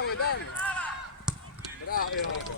Damo! Bravo!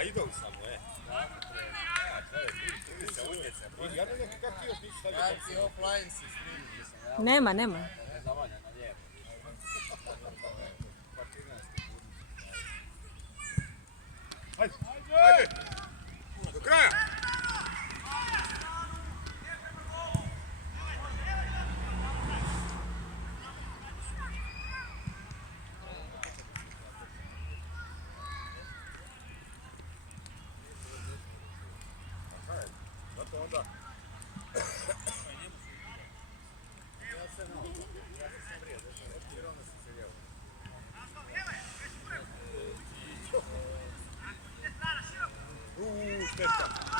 Idol samo, Ja ne znam kako ti još nisi stavio. Ja ti offline si snimio. Nema. Ajde! Do kraja! Onda. Šteta.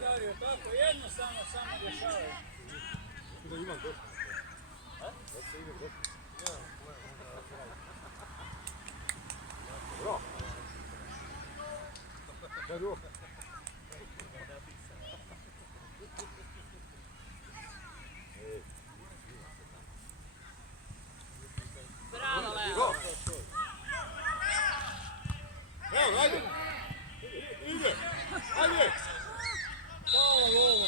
Dario, tako jednostavno samo rješavaju. Da imam došlo. Da se ide došlo. Bra! Dario! Bravo, Leo! Evo, ajde! Ide! Ajde! Hvala Bogu!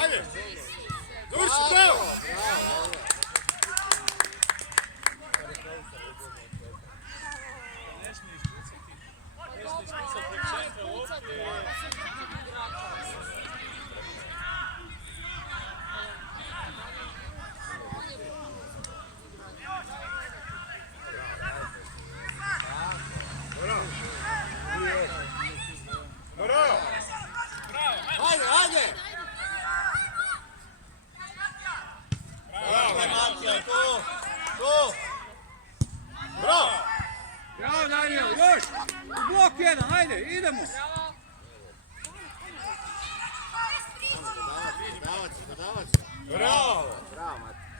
Ajde! Završi, bravo! Ne smiješ pucati. Ne smiješ pucati prek centra lopte. Bravo! Ajde, ajde! Bravo! Matija, tu! Bravo! Bravo, Dario, još! U blok jedan, ajde, idemo! Dodavac se. Bravo! Bravo, Matija.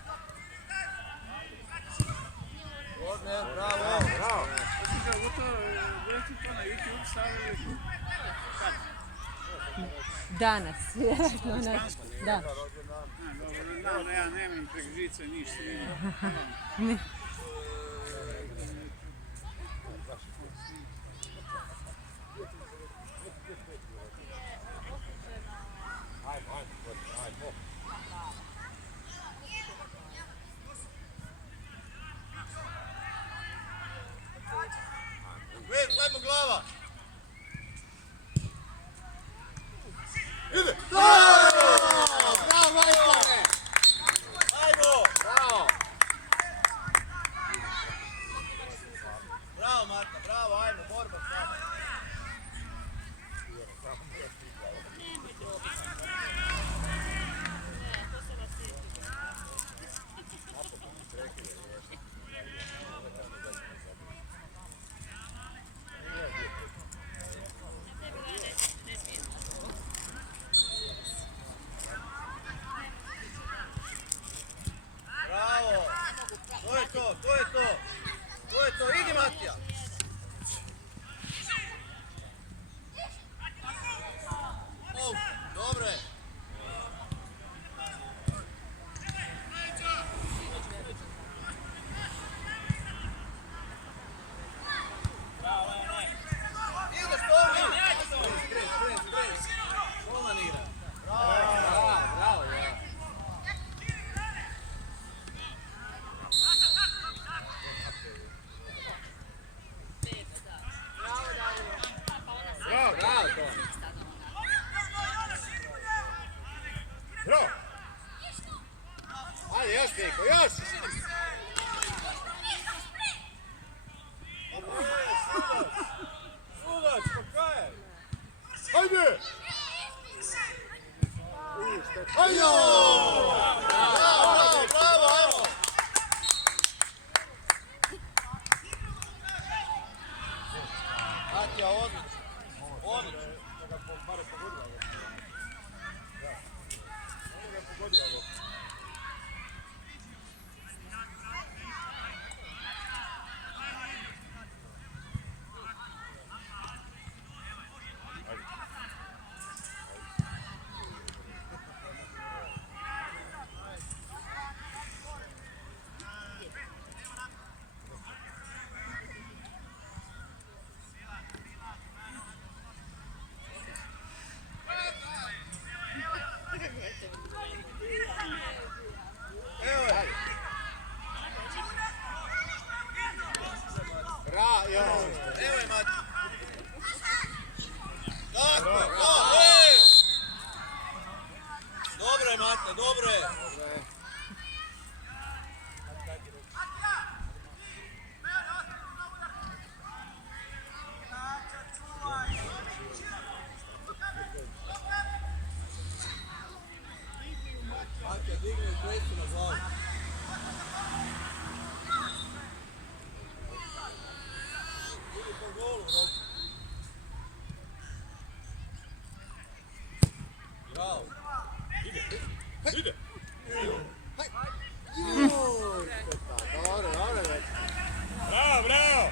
Bravo! Bravo! Već to na YouTube stavili. Danas, vjerojatno ne. Da. Dobro, ja nemam prek žice ništa. Ne. Gledajmo glava! Ide! Bravo, majstore! Ajmo! Bravo! Bravo, Marta, bravo, ajmo, borba s nama. Bravo! To je to, to je to! To je to, idi Matija! Dobro je! Ideš, Tomi! Spres! Bolan igra! Bravo! Bravo! Bravo, Tomi! Bravo! Ajde, još Niko, još! Sudac, pa kaj je? Ajde! Ajde! Bravo, ajmo! Matija, odlično! Odlično! Matija, digni presu na glavu. Idi po golu, Roku. Bravo. Ide! Dobro, dobro, već. Bravo, bravo!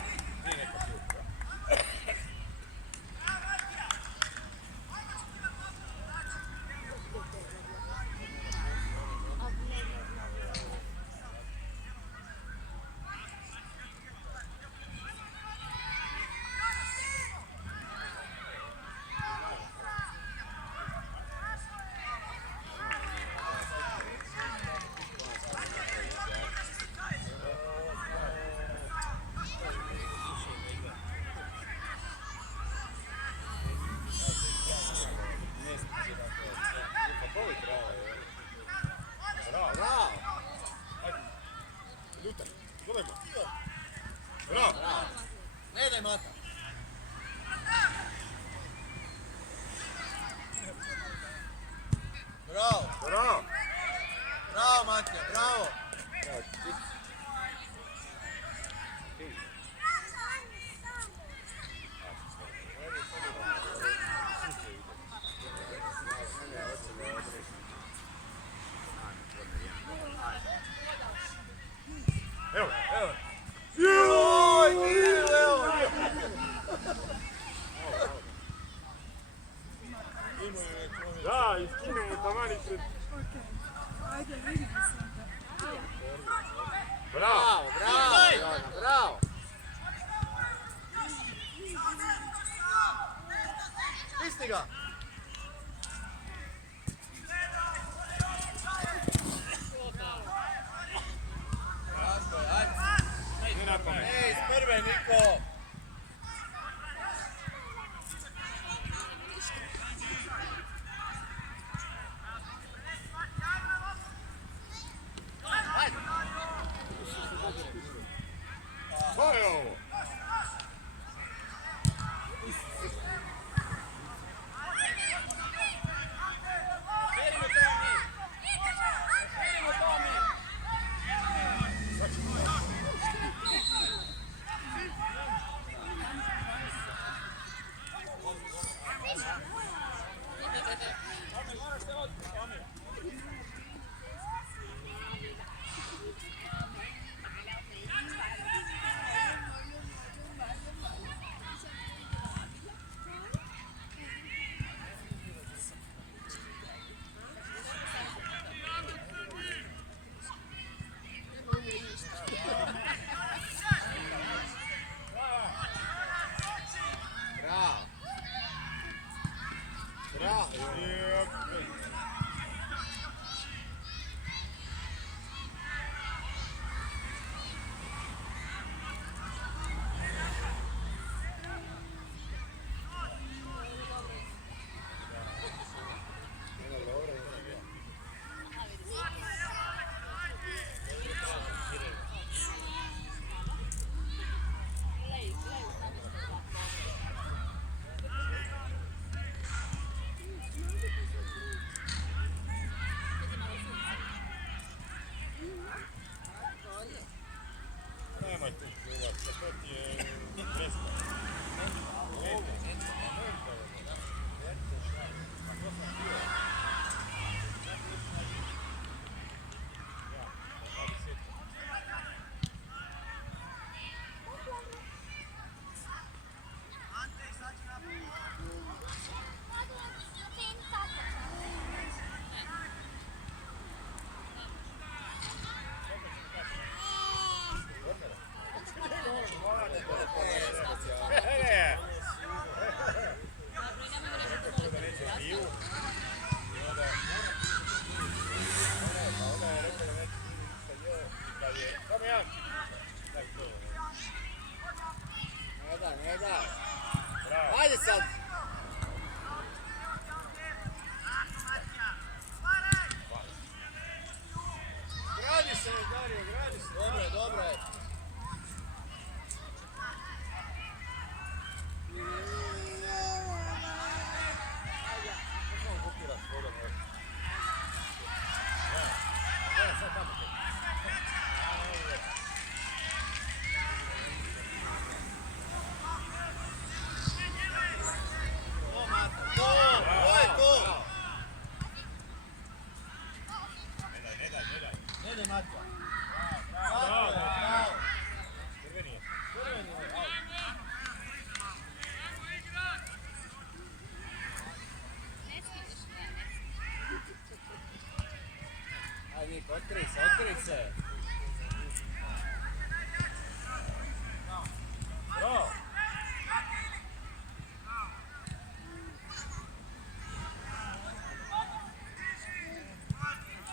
Bravo. Ljutan, gledajmo. Bravo! Ne daj Mata. Bravo. Bravo! Bravo, Matija, bravo. Evo, evo! Joj, evo. Da, iskinemo taman ispred. Bravo! Bravo, Jona, bravo. Stisni ga. Ne na pamet. Ej, iz prve, Niko. Ko je ovo? Bravo. Bravo. Nemoj tu pljuvat, to ti je presko. Ne! Dobro je, dobro je. To je to! Ne daj Matija. Bravo, bravo. Crveni je. Aj Niko, otkrij se. Bravo.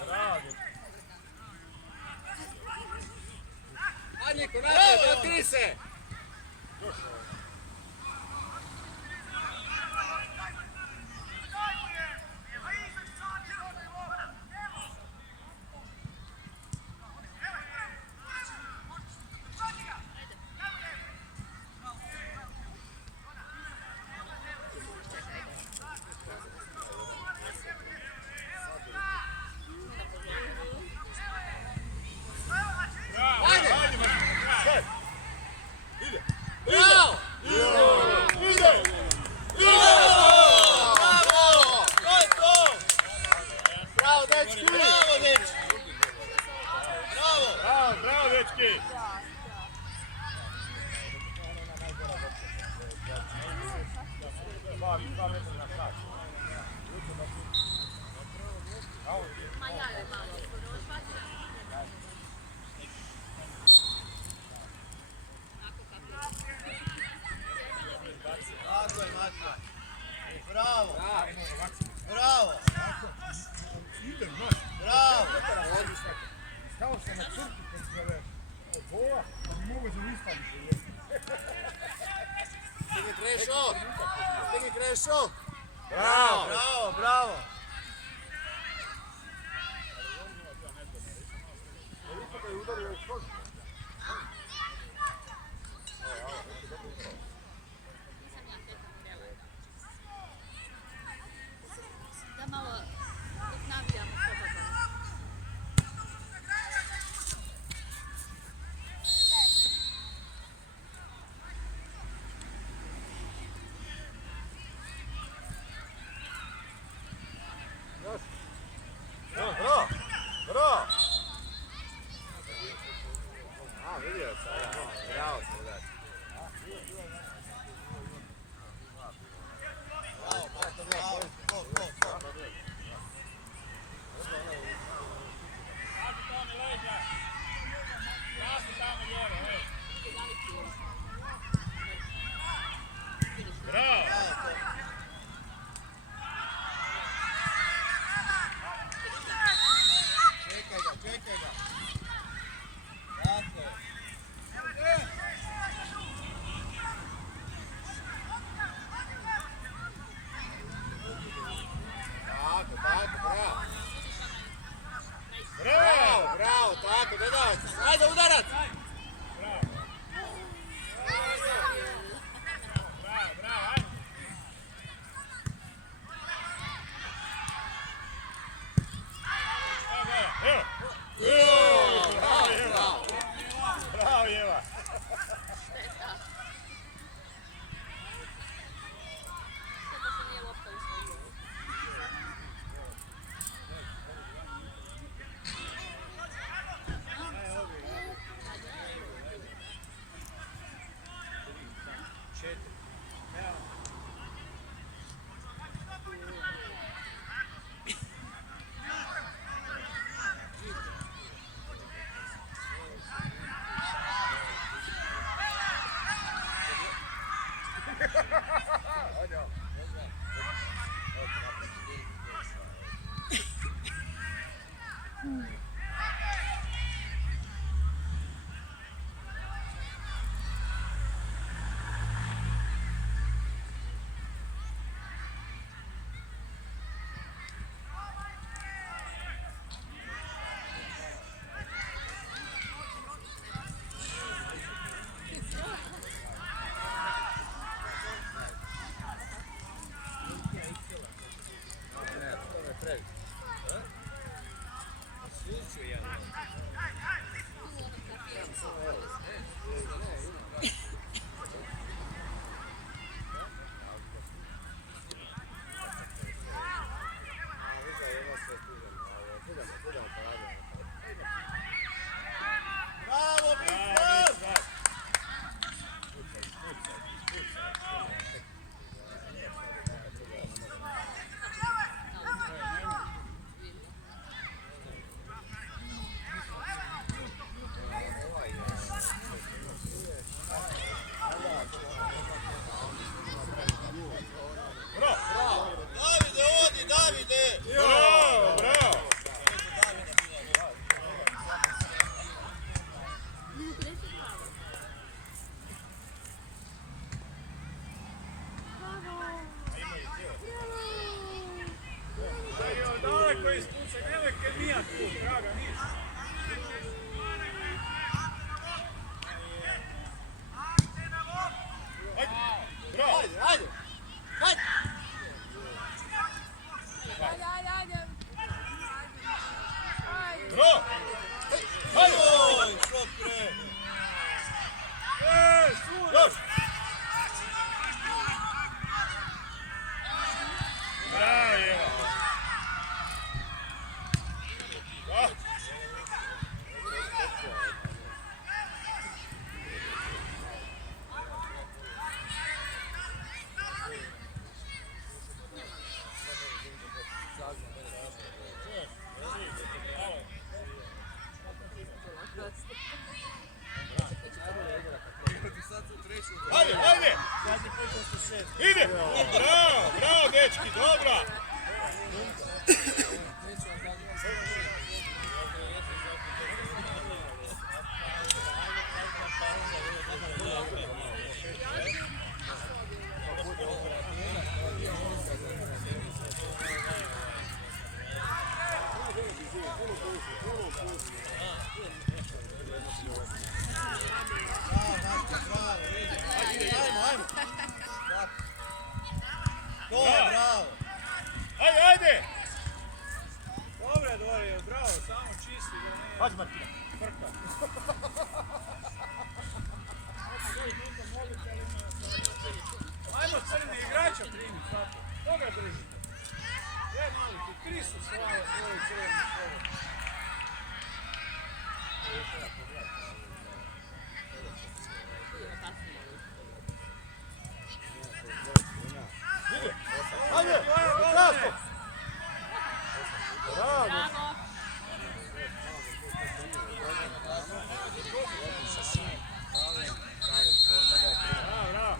Bravo. Aj Niko, napred, otkri se! Bravo! To je to! Bravo, dečki! Bravo, dečki! Bravo! Bravo, bravo, dečki! Dva metra na sat. Tako je, Matija. Bravo! Bravo! Bravo! Stao sam na crtu kad se ove boja, a ne mogu zaustaviti. Stigni Krešo! Bravo! Bravo, bravo! Da malo dok nabijamo slobodno. Bravo! Bravo! A, vidio sam. Bravo smo da. Bravo! To! Bravo! Čekaj ga! Tako je! Tako, bravo! Bravo! Bravo, tako, dodavac! Ajde, udarac! Bravo, ajde! Evo! Bravo, Jeva! Šteta što nije lopta ušla. Bro! Hajde! Oj, što pre! Još! Bravo, Jeva! Da! Hajde, hajde! Ide! Bravo, bravo dečki, dobra! To je bravo! Hajde, hajde! Dobre, Dori, bravo, samo čisti. Da ne... Hajde, Martina. Ajmo crni igrača primi, tako. Koga držite? Je mali ti, 300 slava svoje crveni slovo. Hajde, krasno! Bravo! Bravo. Bravo, bravo!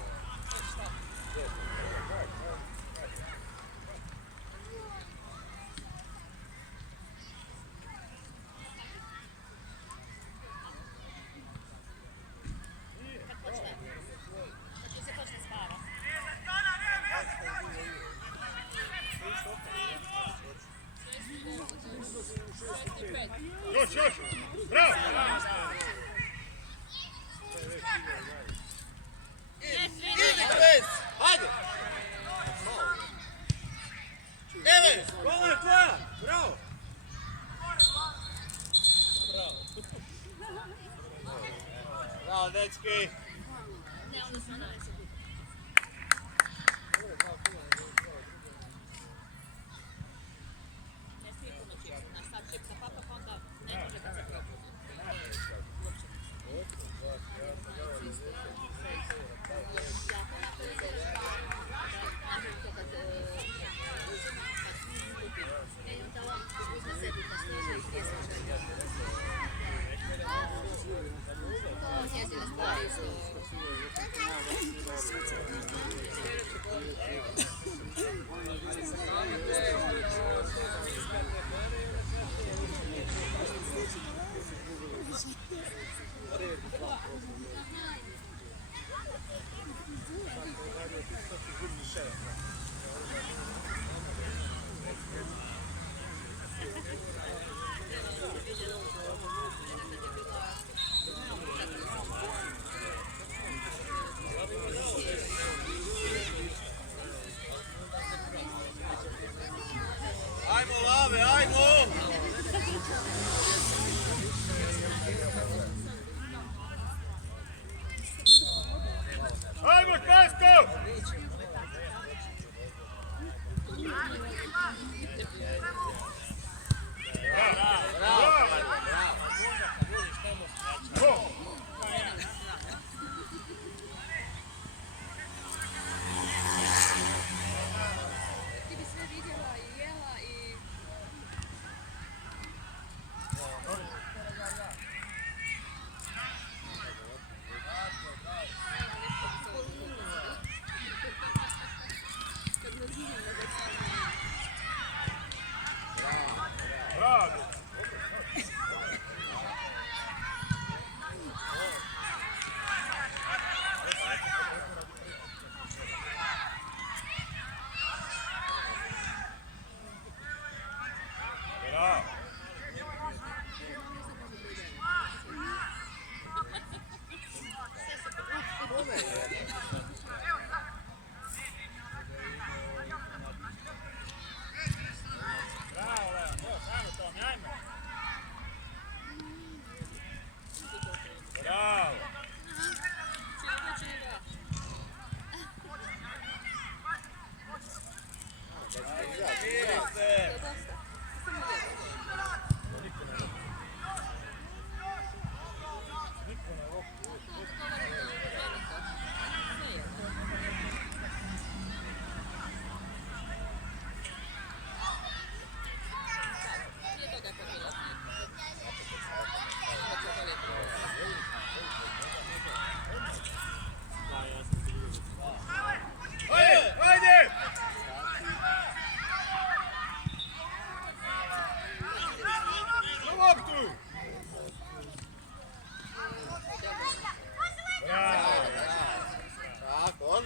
Kad ti se počne spava. Još, još! Bravo! Idi, Kles! Hajde! Evo! Kola je tvoja, bravo. Bravo, dečki! Ne, onda smo na neće biti. Ne svi puno čipsa, naš sad čipsa papa, pa onda ne može kad se propusti. Jako napravite napravite kad uzima, kad skupi. I onda on uzme sebi pa sniže i pjesače. To njezine stvari su... Ajmo, Lave, ajmo!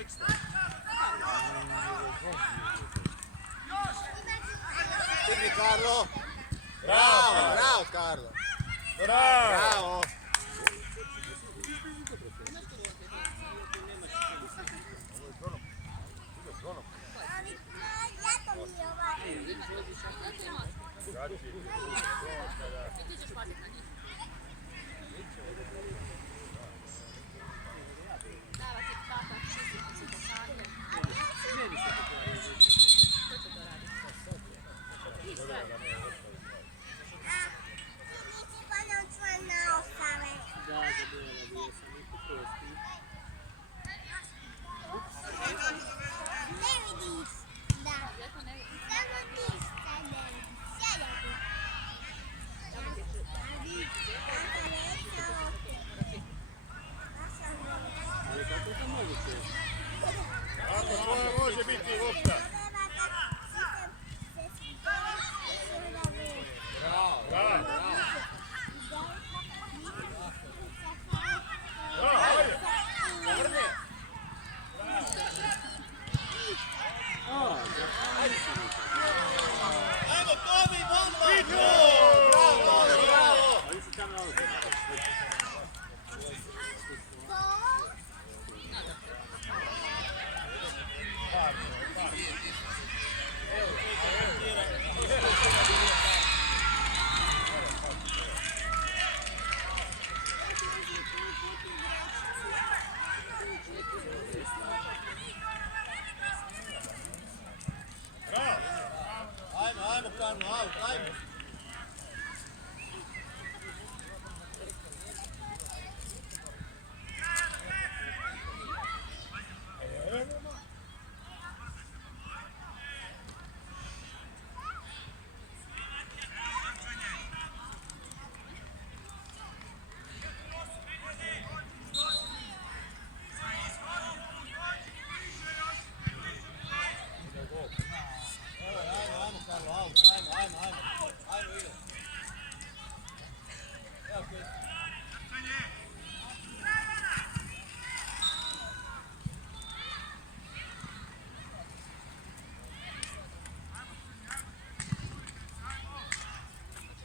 ekstra. Stigni Karlo! Bravo, bravo Karlo! Bravo! Bravo! Ti ćeš patiti na njih. Dava ti papa, čistiti za sanje. Ko će to raditi? Ti sve. Jako ne vidim. Ako tvoja može biti lopta. Bravo! Bravo! Bravo, ajde! Vrne! Ajmo Tomi, bomba! Bravo, Tomi, bravo! Ajmo Karlo, ajmo!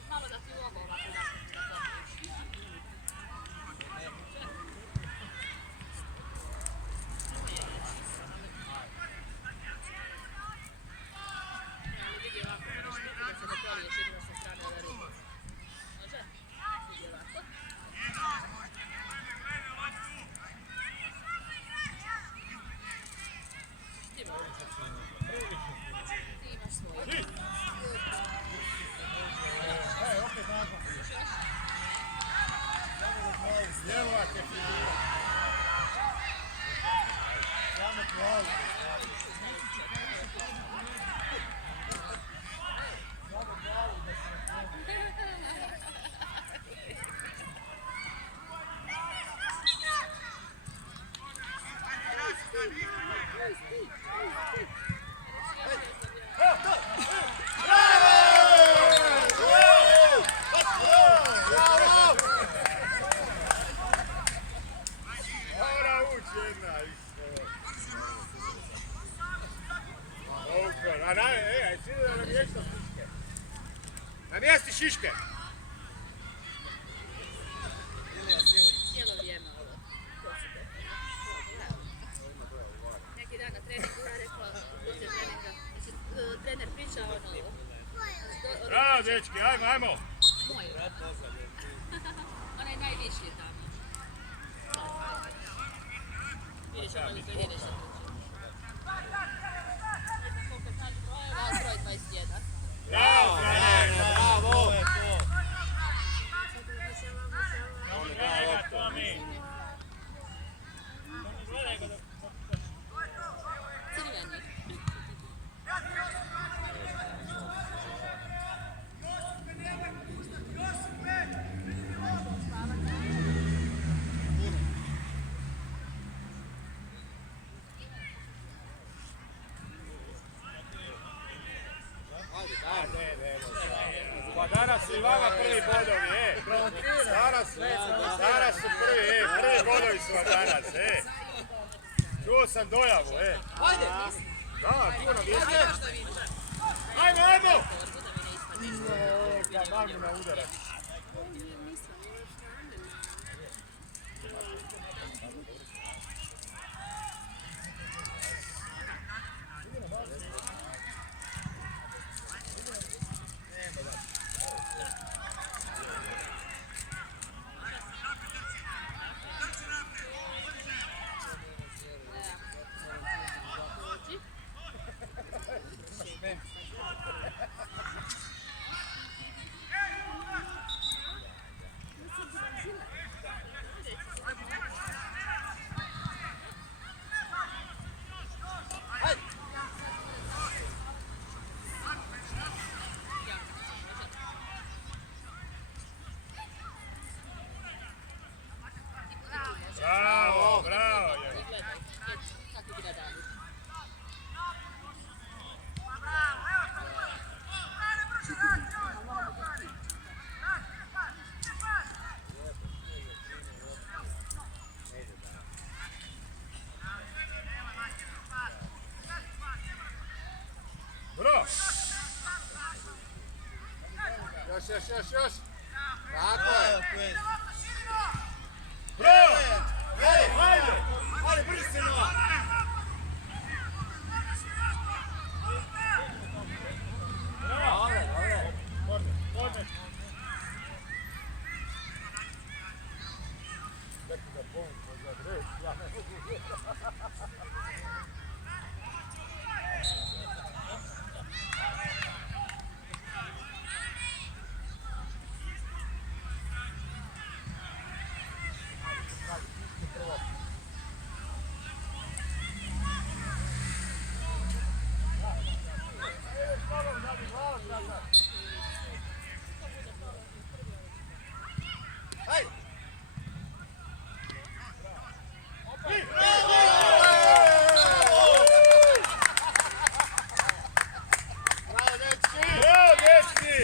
Malo da ti u ovo ovako da. Ali vidi ovako, moraš biti da se dopoliješ igra sa strane ove ruke. Može? Vidi ovako. Ti imaš svoje. Opet nazvam. Ljevak je figura. Samo plavu. Samo plavu da se nakloni. Mora ući jedna isto. Oukvar, a aj sidi da namješta Šiške. Namjesti Šiške! Cijelo vrijeme ovo. Neki dan na treningu ja rekla, poslije treninga, trener priča ono... Bravo, dečki, ajmo! Moj. Onaj najviši je tamo. Vidiš ono li to ideš na kući. Ne znam koliko znaš brojeva, broj 21. Bravo, Frane! Bravo! Gledaj ga, Tomi! Crveni. Pa danas su i vama prvi bodovi, Danas su prvi bodovi su vam danas, Čuo sam dojavu, Ajde! Da, čuo na vijesti. Ajde! Ajmo! Kad majmuna udara. Bravo, bravo. Kako bi da dali? Bravo. Još. Tako je. Bravo. Ajde. Ajde, brži se Nova! Korner. Neki da pomoć za dres, ja ne mogu. Ajde! Bravo, dečki!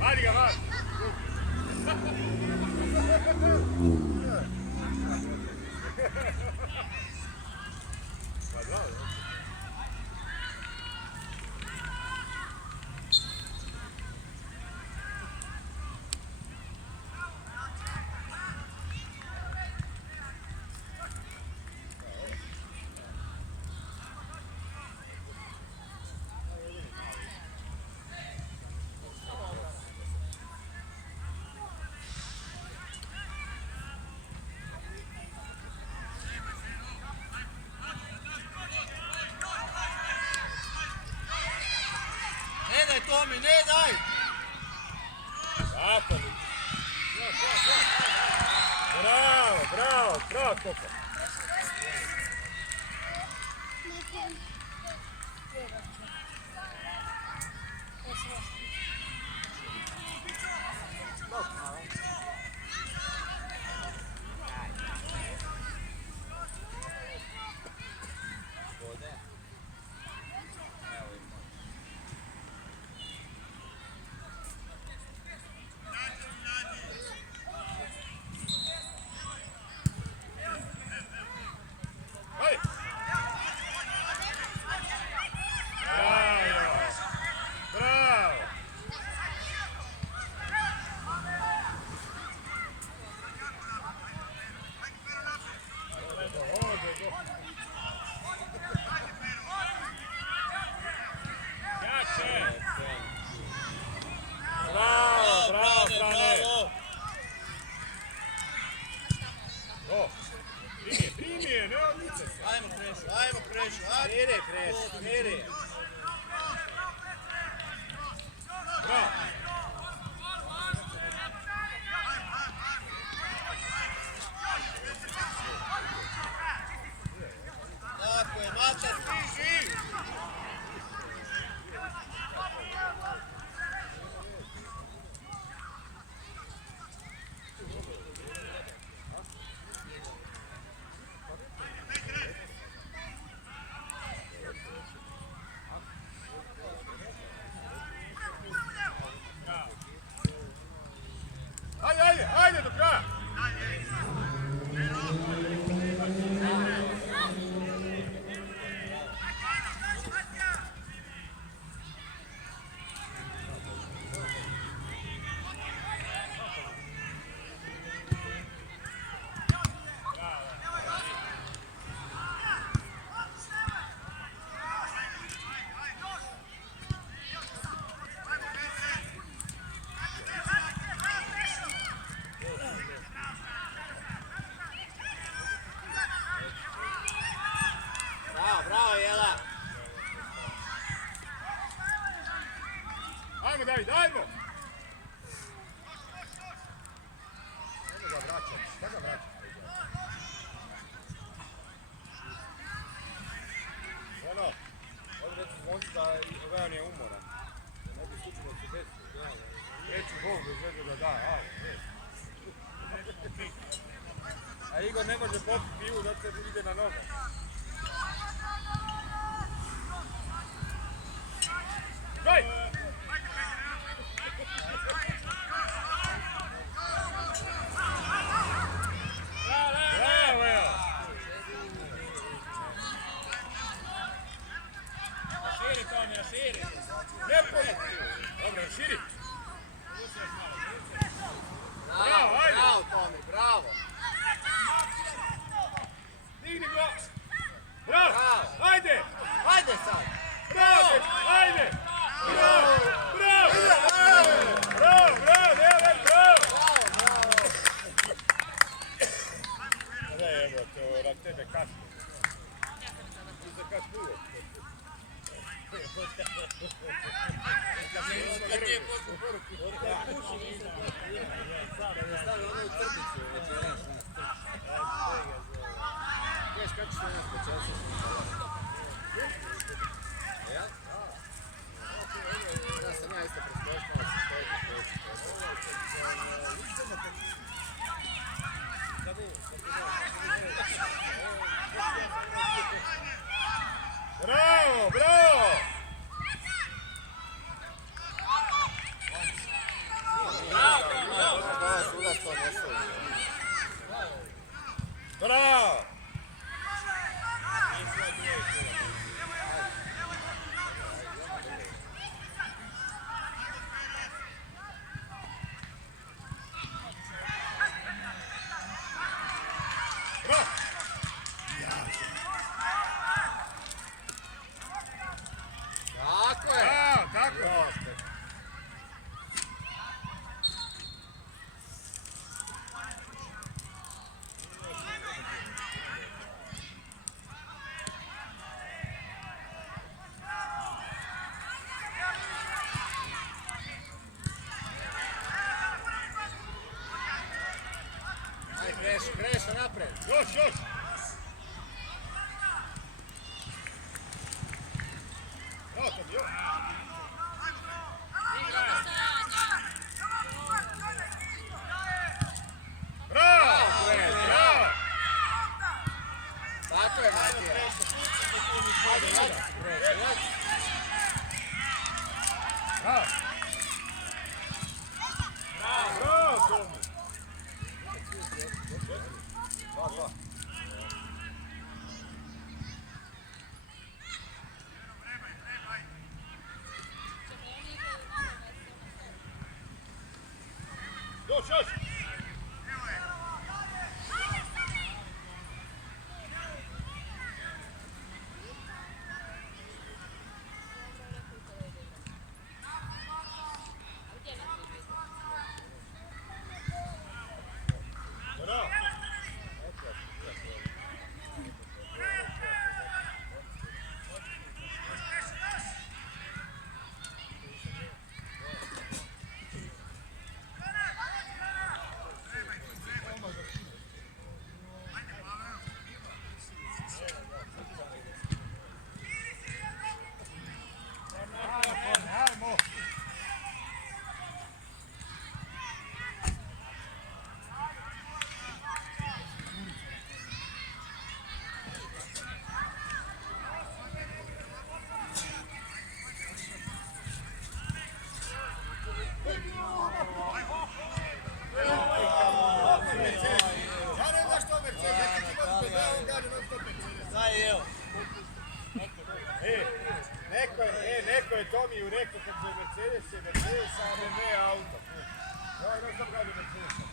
Vadi ga, vadi! Ne daj Tomi, ne daj! Tako li? Bravo, Kopa. Ajmo David, ajmo! Ajmo ga vraćati, šta ga vraćati? Ono, ovdje reći zvonci da Vejan je umoran. Ne bi slučajno se desilo. Reći Bog bez veze da da, ajde. A Igor ne može popiti pivu zato se ide na nogu. Daj! Bravo, evo! Širi, Tomira, širi. Lijepo je! Dobro, širi! Bravo, ajde! Bravo, Tomi, bravo! Digni go! Bravo! Bravo. Ajde! Ajde sad! Bravo! Ajde! Bravo! Bravo! Bravo! Bravo! Dejan, bravo! Bravo, bravo! Ne, evo, to rad tebe kasno. Ti se kasno uvijek. Kad nije poslao poruku. Stavi ono u crticu večeras. Gledaj kako što ono počasi. Ja? Da sam ja isto preskošno, ali se stoji Bravo! Bravo! Bravo! Tako je! Bravo, tako je! Aj, Kreša napred! Još, još! Bravo, Tomi, još! Bravo! Bravo! Tako je, Matija! Ajde, jači, Kreša, jači! Bravo! Bravo, Tomi! Dva. Još! Bravo! Neko je Tomiju rekao kad za Mercedes, a ne auto. Ovaj ne znam kada je Mercedes.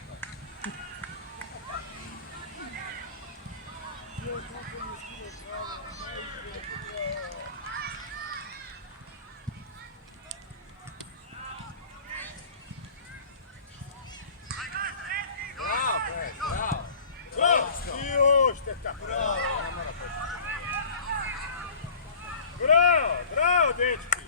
Bravo, dečki!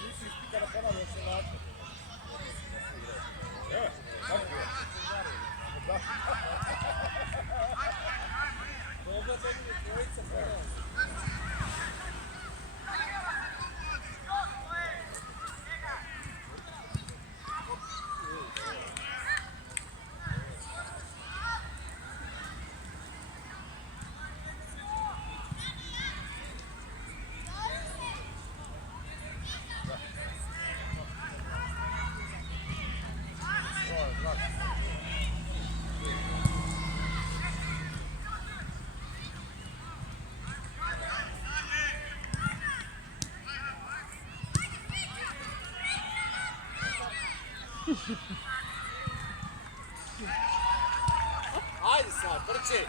se nisi ispita da ponavlja se vrata. Tako je. Da. Dobro, tebi je trojica ponavlja. Ajde sad, trči!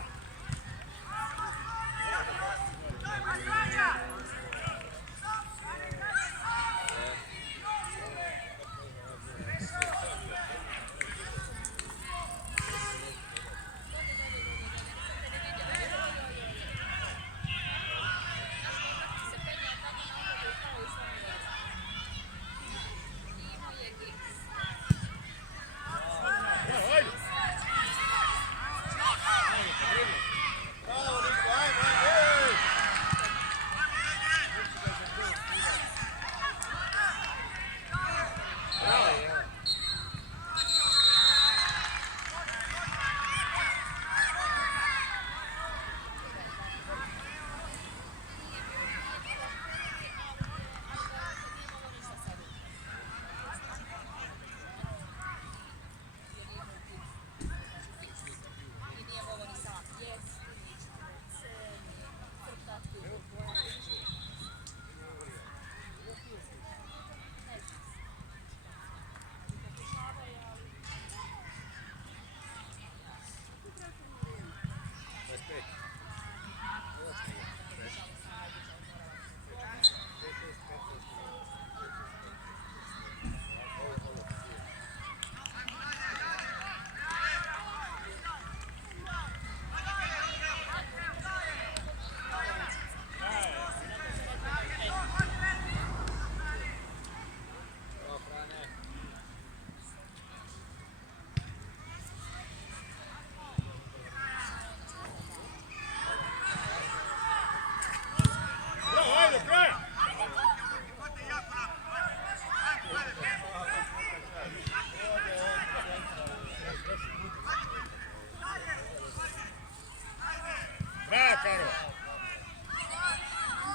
Bravo, Karo!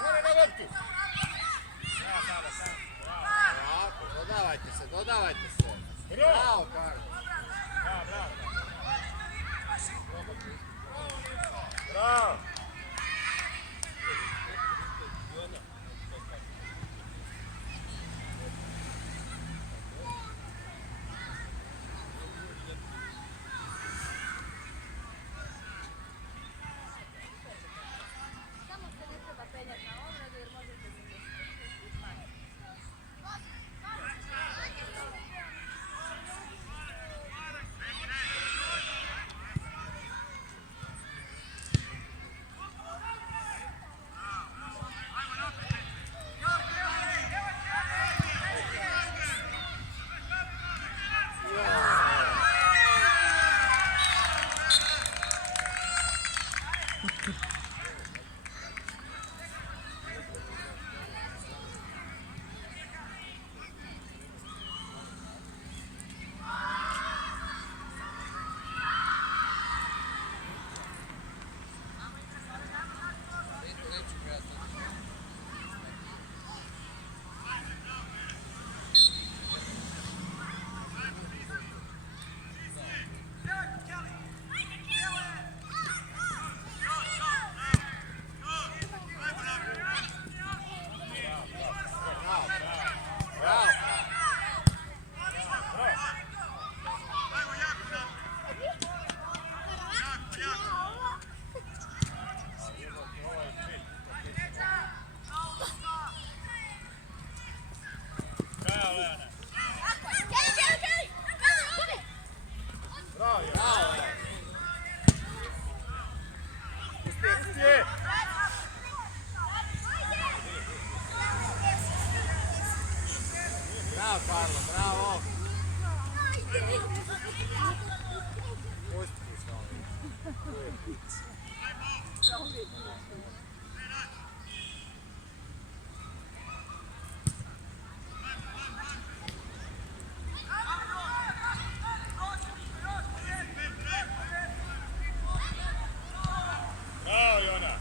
Mora na loptu! Bravo, dodavajte se! Bravo, Karo! Bravo! Samo se ne treba penjati na obradu jer možete se zaštititi. Bravo, Jona!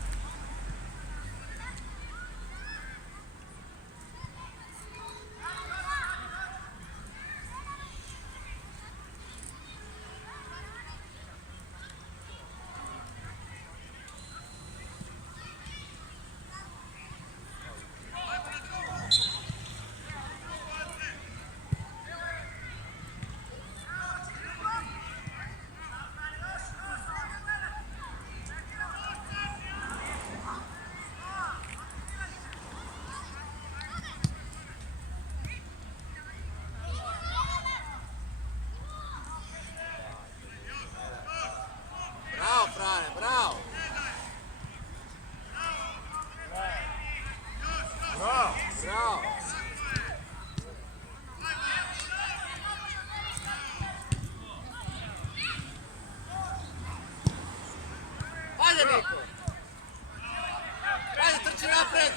Bravo, Frane, bravo! Bravo! Bravo! Ajde, Niko! Ajde, trči napred!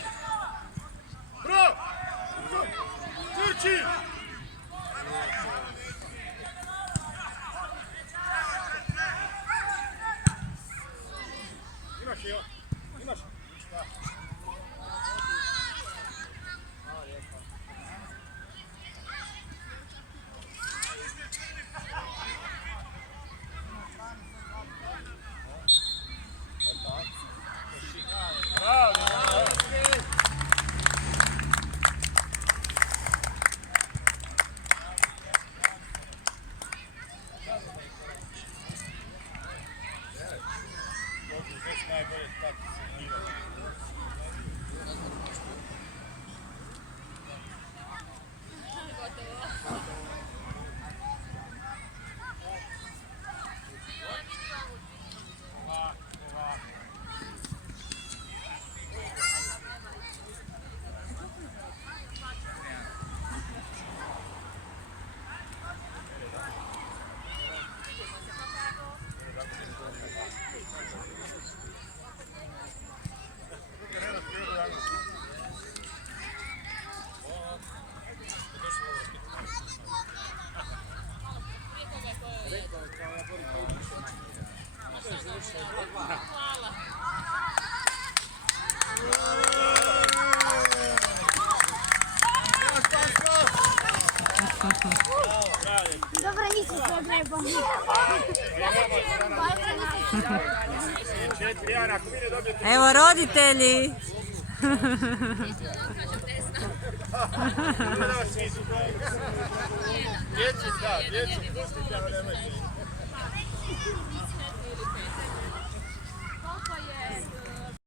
Bravo! Trči! Imaš je, imaš. Ništa. Hvala lijepa. Bravo, bravo. Najbolje tako se igra. Dobro, nisu sve treba. Evo roditelji. Djeci, da, djeci, pustite, ali nemojte.